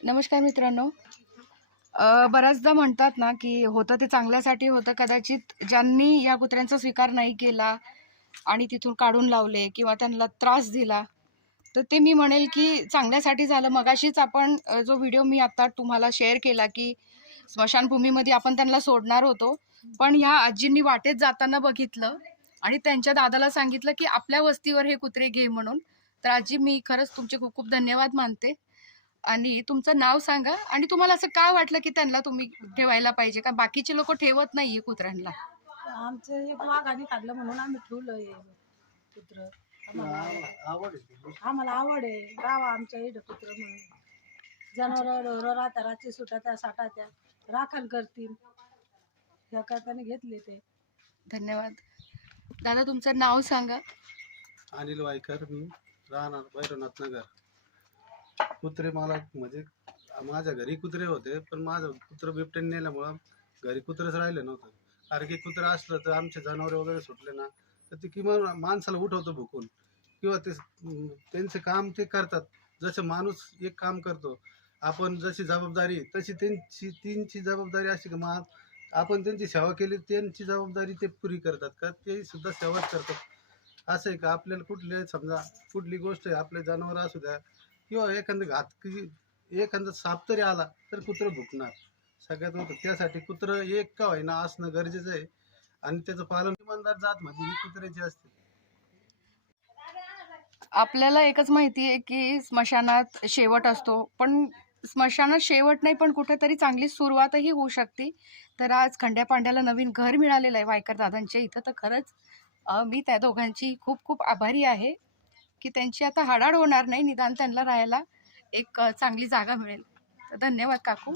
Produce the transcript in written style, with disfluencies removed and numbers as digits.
नमस्कार मित्रांनो. बऱ्याचदा म्हणतात ना, की होतं ते चांगल्यासाठी होतं. कदाचित ज्यांनी या कुत्र्यांचा स्वीकार नाही केला आणि तिथून काढून लावले किंवा त्यांना त्रास दिला, तर ते मी म्हणेल, की चांगल्यासाठी झालं. मगाशीच आपण जो व्हिडिओ मी आता तुम्हाला शेअर केला, की स्मशानभूमीमध्ये आपण त्यांना सोडणार होतो. पण ह्या आजींनी वाटेत जाताना बघितलं आणि त्यांच्या दादाला सांगितलं, की आपल्या वस्तीवर हे कुत्रे घे म्हणून. तर आजी, मी खरंच तुमचे खूप खूप धन्यवाद मानते. आणि तुमचं नाव सांगा आणि तुम्हाला असं का वाटलं की त्यांना तुम्ही ठेवायला पाहिजे? का बाकीचे लोक ठेवत नाहीये कुत्र्यांना? आमचं एक वाघाने खाल्लं म्हणून आम्ही ठेवलं हे कुत्र. आम्हाला आवड आहे गावा आमच्या इथं कुत्र म्हणून. जनावर राहत्या रात्री सुटा त्या साठा त्या राखण करतील या करताना घेतले ते. धन्यवाद. दादा, तुमचं नाव सांगा. अनिल वायकर, मी राहणार भैरवनाथ नगर. कुत्रे मला म्हणजे माझ्या घरी कुत्रे होते, पण माझं कुत्रं बिबट्याने नेल्यामुळं घरी कुत्रंच राहिलं नव्हतं. कारण की कुत्रं असलं तर आमचे जनावरे वगैरे सुटले ना, तर ते किमान माणसाला उठवतं भुकून, किंवा ते त्यांचे काम ते करतात. जसं माणूस एक काम करतो, आपण जशी जबाबदारी तशी त्यांची जबाबदारी अशी की आपण त्यांची सेवा केली, त्यांची जबाबदारी ते पुरी करतात का ते सुद्धा सेवाच करतात. असं आहे का आपल्याला कुठले समजा कुठली गोष्ट आहे, आपले जनावर असू द्या किंवा एखादा साप तरी आला तर कुत्रं भुकणार सगळ्यात होतं. त्यासाठी कुत्रं एक का होईना असणं गरजेचं आहे आणि त्याचं पालन इमानदार जात म्हणजे ही कुत्र्याची असते. आपल्याला एकच माहिती आहे की स्मशानात शेवट असतो, पण स्मशानात शेवट नाही, पण कुठेतरी चांगली सुरुवातही होऊ शकते. तर आज खंड्या पांड्याला नवीन घर मिळालेलं आहे वायकर दादांच्या इथं. तर खरंच मी त्या दोघांची खूप खूप आभारी आहे की त्यांची आता हाडाड होणार नाही, निदान त्यांना राहायला एक चांगली जागा मिळेल. तर धन्यवाद काकू.